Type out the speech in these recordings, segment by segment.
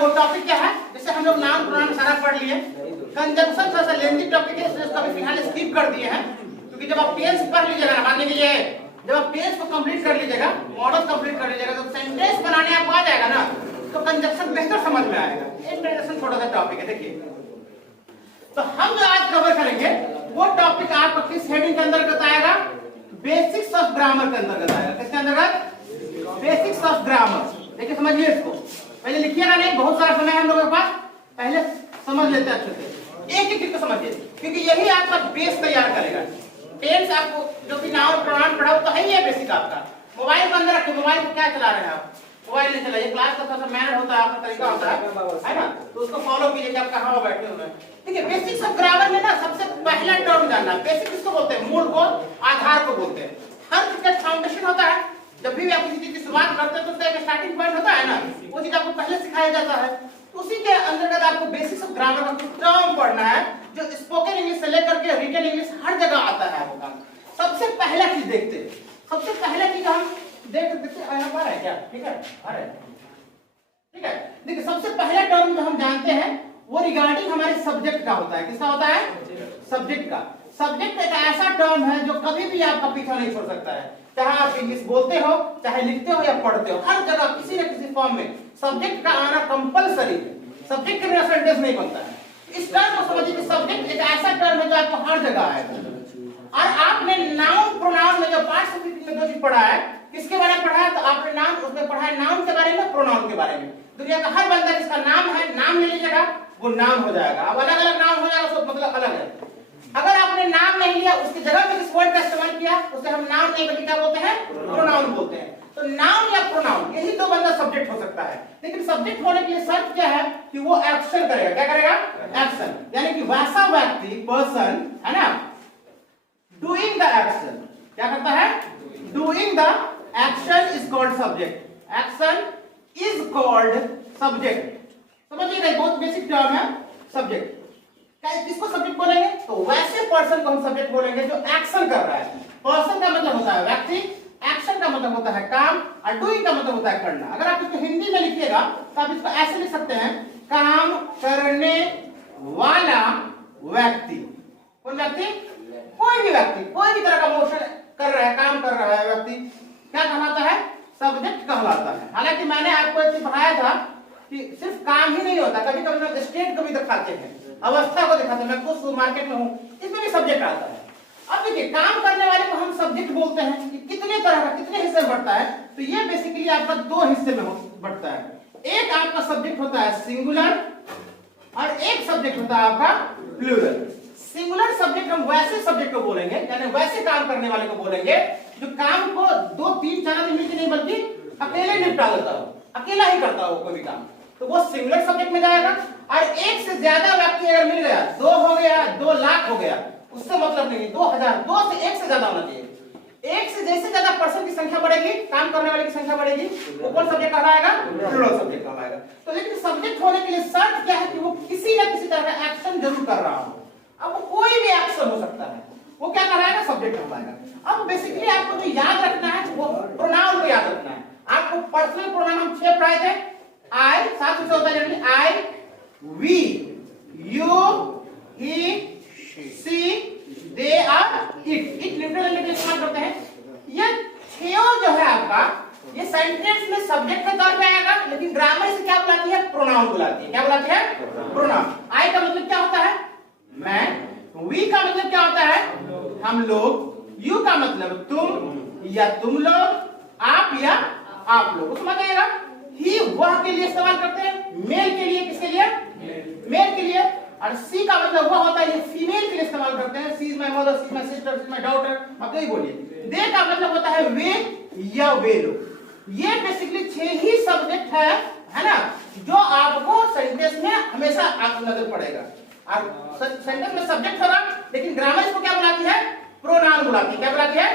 वो टॉपिक क्या है, जैसे हम लोग नाउन प्रोनाउन सारा पढ़ लिए, कंजंक्शन थोड़ा सा लेंथी टॉपिक है इसलिए इसको फिलहाल स्किप कर दिए हैं, क्योंकि जब आप टेंस पढ़ लीजिएगा ना, मानने के लिए जब आप टेंस को कंप्लीट कर लीजिएगा, मॉडल कंप्लीट कर लीजिएगा, तो सेंटेंस बनाने आपको आ जाएगा ना, तो कंजंक्शन बेहतर समझ में आएगा। इंट्रोडक्शन छोटा सा टॉपिक है। देखिए तो हम जो आज कवर करेंगे वो टॉपिक आपको किस हेडिंग के अंतर्गत आएगा, बेसिक्स ऑफ ग्रामर के अंतर्गत आएगा। किसके अंतर्गत, बेसिक्स ऑफ ग्रामर। देखिए समझिए इसको, पहले लिखिएगा नहीं, बहुत सारा समय है हम लोगों के पास, पहले समझ लेते हैं अच्छे से, एक एक चीज को समझिए, क्योंकि यही आपका बेस तैयार करेगा। टेंस आपको जो भी नाउन प्रोनाउन पढ़ा तो है ही है बेसिक आपका। मोबाइल को अंदर रखिए, मोबाइल को क्या चला रहे हैं आप, मोबाइल नहीं चलाइए, क्लास का थोड़ा सा मैनर होता है, आपका तरीका होता है ना, तो उसको फॉलो कीजिए कि आप कहाँ बैठे हुए हैं। ठीक है, बेसिक्स ऑफ ग्रामर में ना सबसे पहला टर्म जानना, बेसिक किसको बोलते हैं, मूल को, आधार को बोलते हैं। हर चीज का फाउंडेशन होता है, जब भी आप किसी चीज की शुरुआत करते हैं तो उसका एक स्टार्टिंग पॉइंट होता है ना, वो चीज आपको पहले सिखाया जाता है। उसी के अंतर्गत आपको बेसिक्स ऑफ ग्रामर का टर्म पढ़ना है, जो स्पोकन इंग्लिश से लेकर के रिटन इंग्लिश हर जगह आता है आपका। सबसे पहला चीज देखते हैं, सबसे पहला चीज हम देखते हैं, यहाँ पर है क्या, ठीक है, अरे ठीक है। देखिए सबसे पहला टर्म जो हम जानते हैं वो रिगार्डिंग हमारे सब्जेक्ट का होता है। किसका होता है, सब्जेक्ट का। सब्जेक्ट एक ऐसा टर्म है जो कभी भी आपका पीछा नहीं छोड़ सकता है, चाहे आप इंग्लिश बोलते हो, चाहे लिखते हो या पढ़ते हो, हर जगह किसी न किसी फॉर्म में सब्जेक्ट का आना कंपलसरी है। सब्जेक्ट के बिना सेंटेंस नहीं बनता है। इस टर्म को समझिए कि सब्जेक्ट एक ऐसा टर्म है जो आपको हर जगह आएगा। और आपने नाउन प्रोनाउन में जो पार्ट में दो चीज पढ़ा है, किसके बारे में पढ़ा है, तो आपने नाम उसमें पढ़ा है नाउन के बारे में, प्रोनाउन के बारे में। दुनिया का हर बंदा जिसका नाम है, नाम ले लीजिएगा, वो नाम हो जाएगा। अब अलग अलग नाम हो जाएगा तो मतलब अलग है। अगर आपने नाम नहीं लिया, उसकी जगह पे किस वर्ड का इस्तेमाल किया, उसे हम नाम नहीं बल्कि क्या बोलते हैं, प्रोनाउन बोलते हैं। तो नाउन या प्रोनाउन यही दो बंदा सब्जेक्ट हो सकता है। लेकिन सब्जेक्ट होने के लिए शर्त क्या है कि वो एक्शन करेगा। क्या करेगा, एक्शन, यानी कि वैसा व्यक्ति, पर्सन है ना, डूइंग द एक्शन, क्या करता है, doing the action is called subject. Action is called subject. समझिएगा, बहुत बेसिक टर्म है सब्जेक्ट। किसको सब्जेक्ट बोलेंगे, तो वैसे पर्सन को हम सब्जेक्ट बोलेंगे जो एक्शन कर रहा है। पर्सन का मतलब होता है व्यक्ति, एक्शन का मतलब होता है काम, और डूइंग का मतलब होता है करना। अगर आप इसको हिंदी में लिखिएगा तो आप इसको ऐसे लिख सकते हैं, काम करने वाला व्यक्ति। कौन व्यक्ति, कोई भी व्यक्ति, कोई भी तरह का मोशन कर रहा है, काम कर रहा है व्यक्ति, क्या कहलाता है, सब्जेक्ट कहलाता है। हालांकि मैंने आपको एक पढ़ाया था कि सिर्फ काम ही नहीं होता, कभी कभी लोग स्टेट को भी दिखाते हैं, अवस्था को दिखाते हैं। मैं खुद मार्केट में हूं, इसमें भी सब्जेक्ट आता है। अब देखिए काम करने वाले को हम सब्जेक्ट बोलते हैं कि कितने तरह का, कितने हिस्से में बढ़ता है, तो ये बेसिकली आपका दो हिस्से में बढ़ता है। एक आपका सब्जेक्ट होता है सिंगुलर और एक सब्जेक्ट होता है आपका प्लूरल। सिंगुलर सब्जेक्ट हम वैसे सब्जेक्ट को बोलेंगे, यानी वैसे काम करने वाले को बोलेंगे जो काम को दो तीन चार आदमी मिलकर नहीं बल्कि अकेले निपटा देता हो, अकेला ही करता हो कोई भी काम, तो वो सिंगुलर सब्जेक्ट में जाएगा। और एक से ज्यादा व्यक्ति अगर मिल गया, 2 हो गया, 2 लाख हो गया, उससे मतलब नहीं, 2000, 2 से 1 से ज्यादा होना चाहिए। एक से जैसे ज्यादा पर्सन की संख्या बढ़ेगी, काम करने वाले की संख्या बढ़ेगी, वो कौन सब्जेक्ट कहलाएगा, प्लूरल सब्जेक्ट कहलाएगा। तो लेकिन सब्जेक्ट होने के लिए शर्त क्या है कि वो किसी न किसी तरह का एक्शन जरूर कर रहा हो। अब वो कोई भी एक्शन हो सकता है, वो क्या कहलाएगा, सब्जेक्ट कहलाएगा। अब बेसिकली आपको जो याद रखना है वो प्रोनाउन को याद रखना है। आपको पर्सनल प्रोनाउन हम 6 पढ़ाए थे, आई, साथ में होता है जनरली आई, वी, यू, ही, सी, दे और इट। इट लिटरल के इस्तेमाल करते हैं। ये छह जो है आपका, ये सेंटेंस में सब्जेक्ट के तौर पे आएगा, लेकिन ग्रामर से क्या बुलाती है, प्रोनाउन बुलाती है। क्या बुलाती है, प्रोनाउन। आई का मतलब क्या होता है, मैं। वी का मतलब क्या होता है, हम लोग। यू का मतलब तुम या तुम लोग, आप या आप लोग, समझ आएगा। ही वह के लिए इस्तेमाल करते हैं, मेल के लिए, किसके लिए, मेल के लिए। और सी का मतलब वह होता है, ये फीमेल के लिए इस्तेमाल करते हैं, she is my mother, she is my sister, she is my daughter, आप यही बोलिए। दे का मतलब होता है वे या वे लोग। ये बेसिकली 6 ही सब्जेक्ट है ना, जो आपको सेंटेंस में हमेशा आपको नजर पड़ेगा। और सेंटेंस में सब्जेक्ट होगा, लेकिन ग्रामर इसको क्या बुलाती है, प्रोनाउन बुलाती है। क्या बुलाती है,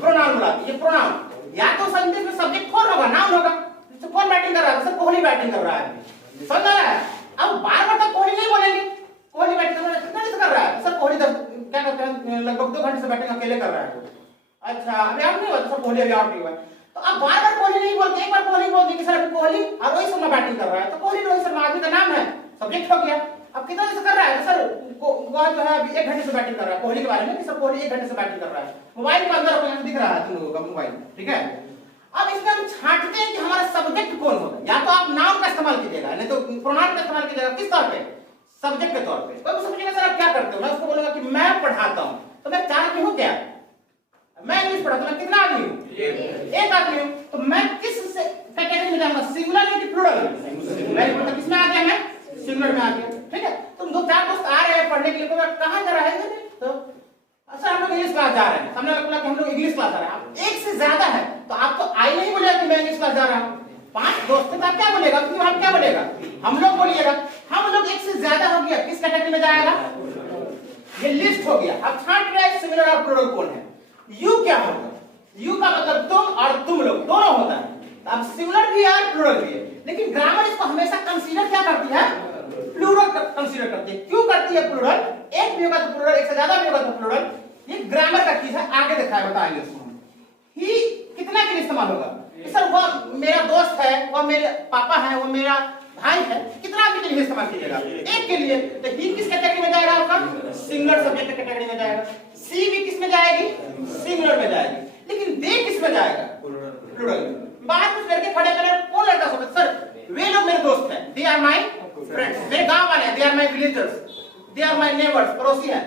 प्रोनाउन बुलाती है। ये प्रोनाउन या तो सेंटेंस में सब्जेक्ट कौन होगा, नाउन होगा। तो कौन बैटिंग कर रहा है, सर कोहली बैटिंग कर रहा है, समझ आ रहा है। अब बार बार तक कोहली नहीं बोलेंगे, कोहली बैटिंग कर रहा है, सर कोहली क्या करते हैं, लगभग 2 घंटे से बैटिंग अकेले कर रहा है। अच्छा अभी आउट नहीं हुआ, तो सर कोहली अभी आउट नहीं हुआ। तो अब बार बार कोहली नहीं बोलते, एक बार कोहली बोल दी कि सर कोहली और रोहित शर्मा बैटिंग कर रहा है, तो कोहली रोहित शर्मा आदमी सब्जेक्ट हो गया। अब कितना से कर रहा है सर, वह जो है अभी 1 घंटे से बैटिंग कर रहा है। कोहली के बारे में कि सर कोहली 1 घंटे से बैटिंग कर रहा है, मोबाइल के अंदर दिख रहा है तुम लोगों का मोबाइल, ठीक है। अब इसमें हम छांटते हैं कि हमारा सब्जेक्ट कौन होगा। या तो आप नाम का इस्तेमाल कीजिएगा, नहीं तो प्रोनाउन का इस्तेमाल कीजिएगा। किस तौर पे? सब्जेक्ट के तौर पे। कोई समझिएगा सर आप क्या करते हो, मैं उसको बोलूंगा कि मैं पढ़ाता हूं, तो मैं 4 आदमी हूं क्या? मैं इंग्लिश पढ़ाता हूं, मैं कितना आदमी हूं? 1 आदमी हूं। तो मैं किस कैटेगरी में जाऊंगा, सिंगुलर में कि प्लूरल में? मैं किसमें आ गया, मैं सिंगुलर में आ गया, ठीक है। तुम 2-4 दोस्त आ रहे हैं पढ़ने के लिए, कहां जा रहा है तो अच्छा हम लोग इंग्लिश क्लास जा रहे हैं, हमने बोला कि हम लोग इंग्लिश क्लास जा रहे हैं। एक से ज्यादा है तो आप तो आई नहीं बोलेगा कि मैं इंग्लिश क्लास जा रहा हूं। 5 दोस्त तो आप क्या बोलेगा, क्योंकि हम क्या बोलेगा, हम लोग बोलिएगा। हम लोग एक से ज्यादा हो गया, किस कैटेगरी में जाएगा? ये लिस्ट हो गया। अब छांट रहे हैं सिंगुलर और प्लूरल कौन है। यू क्या होगा, यू का मतलब तुम और तुम लोग दोनों होता है। अब सिंगुलर भी है और प्लूरल भी है, लेकिन ग्रामर इसको हमेशा कंसीडर क्या करती है, प्लूरल कंसीडर करती है। क्यों करती है प्लूरल? एक भी होगा तो प्लूरल, एक से ज्यादा भी होगा तो प्लूरल। ये ग्रामर का चीज है, आगे देखा है, बताएंगे इसको। ही कितना के लिए इस्तेमाल होगा? सर वो मेरा दोस्त है, वो मेरे पापा है, वो मेरा भाई है, कितना के लिए इस्तेमाल कीजिएगा? एक के लिए। तो ही किस कैटेगरी में जाएगा आपका? सिंगुलर सब्जेक्ट कैटेगरी में जाएगा। सी भी किस में जाएगी? सिंगुलर में जाएगी। लेकिन दे किस में जाएगा? प्लूरल। बाहर कुछ लड़के खड़े कर, कौन लड़का समझ सर वे लोग मेरे दोस्त हैं, दे आर माय फ्रेंड्स, मेरे गांव वाले हैं, they are my villagers, they are my neighbours, पड़ोसी हैं।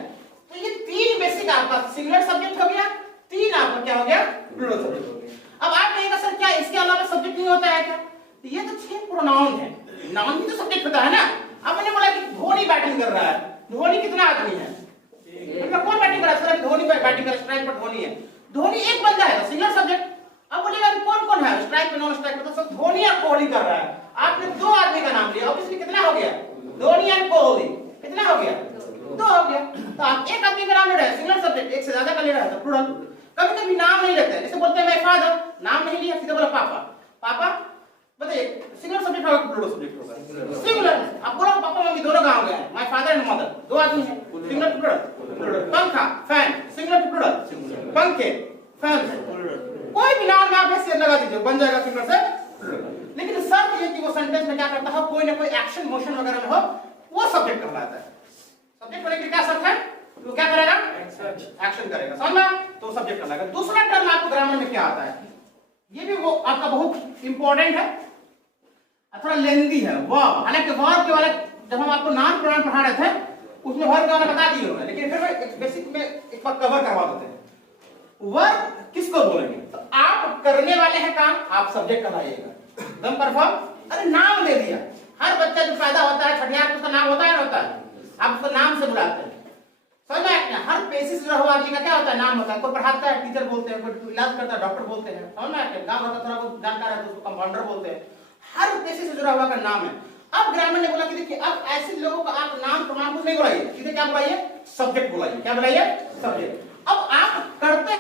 तो ये 3 बेसिक आपका सिंगुलर सब्जेक्ट हो गया, 3 आपका क्या हो गया, प्लूरल सब्जेक्ट हो गया। अब आप कहेंगे सर क्या इसके अलावा सब्जेक्ट नहीं होता है क्या? तो ये तो 6 प्रोनाउन है, नाउन भी तो सब्जेक्ट होता है ना। अब मैंने बोला कि धोनी बैटिंग कर रहा है, धोनी कितना आदमी है? मतलब कौन बैटिंग कर रहा है? सर धोनी बैटिंग कर रहा है, स्ट्राइक पर धोनी है, धोनी एक बंदा है, सिंगुलर सब्जेक्ट। अब बोलिएगा कौन कौन है स्ट्राइक पे, नॉन स्ट्राइक पे? तो सब धोनी और कोहली कर रहा है। आपने 2 आदमी का नाम लिया, ऑब्वियसली कितना हो गया, धोनी और कोहली, कितना हो गया, 2 हो गया। तो आप एक आदमी का नाम ले रहे हैं, सिंगुलर सब्जेक्ट, एक से ज्यादा का ले रहा है तो प्लूरल। कभी कभी नाम नहीं लेते हैं, जैसे बोलते हैं मैं फादर, नाम नहीं लिया, सीधे बोला पापा, पापा। बताइए सिंगुलर सब्जेक्ट होगा प्लूरल सब्जेक्ट होगा? सिंगुलर। आप बोलो पापा मम्मी दोनों गांव गए, माय फादर एंड मदर, 2 आदमी हैं, सिंगुलर प्लूरल। पंखा फैन, सिंगुलर प्लूरल। पंखे फैन, कोई भी नाम में आप ऐसे लगा दीजिए, बन जाएगा सिंगुलर से। लेकिन शर्त ये कि वो सेंटेंस में क्या करता है, कोई ना कोई एक्शन मोशन वगैरह में हो, वो सब्जेक्ट कहलाता है। सब्जेक्ट होने के लिए क्या शर्त है, वो क्या करेगा, एक्शन करेगा, समझ में, तो सब्जेक्ट कहलाएगा। दूसरा टर्म आपको ग्रामर में क्या आता है, ये भी वो आपका बहुत इंपॉर्टेंट है, थोड़ा लेंथी है, वर्ब। हालांकि वर्ब के वाले जब हम आपको नाम प्रोनाउन पढ़ा रहे थे उसमें वर्ब के वाले बता दिए होंगे, लेकिन फिर मैं बेसिक में एक बार कवर करवा देते हैं। वर्ब किसको बोलेंगे, तो आप करने वाले हैं काम, आप सब्जेक्ट कहलाइएगा, एकदम परफॉर्म। अरे नाम दे दिया, हर बच्चा जो पैदा होता है छठियार उसका नाम होता है, होता है, आप उसको नाम से बुलाते हैं, समझ में? हर पेशिश जो हुआ आदमी का क्या होता है, नाम होता है। कोई पढ़ाता है टीचर बोलते हैं, कोई इलाज करता है डॉक्टर बोलते हैं, समझ में? गाँव होता थोड़ा बहुत जानकार है तो उसको कंपाउंडर बोलते हैं। हर पेशिश से जुड़ा हुआ का नाम है। अब ग्रामर ने बोला कि देखिए अब ऐसे लोगों का आप नाम प्रमाण कुछ नहीं बुलाइए, सीधे क्या बुलाइए, सब्जेक्ट बुलाइए। क्या बुलाइए, सब्जेक्ट। अब आप करते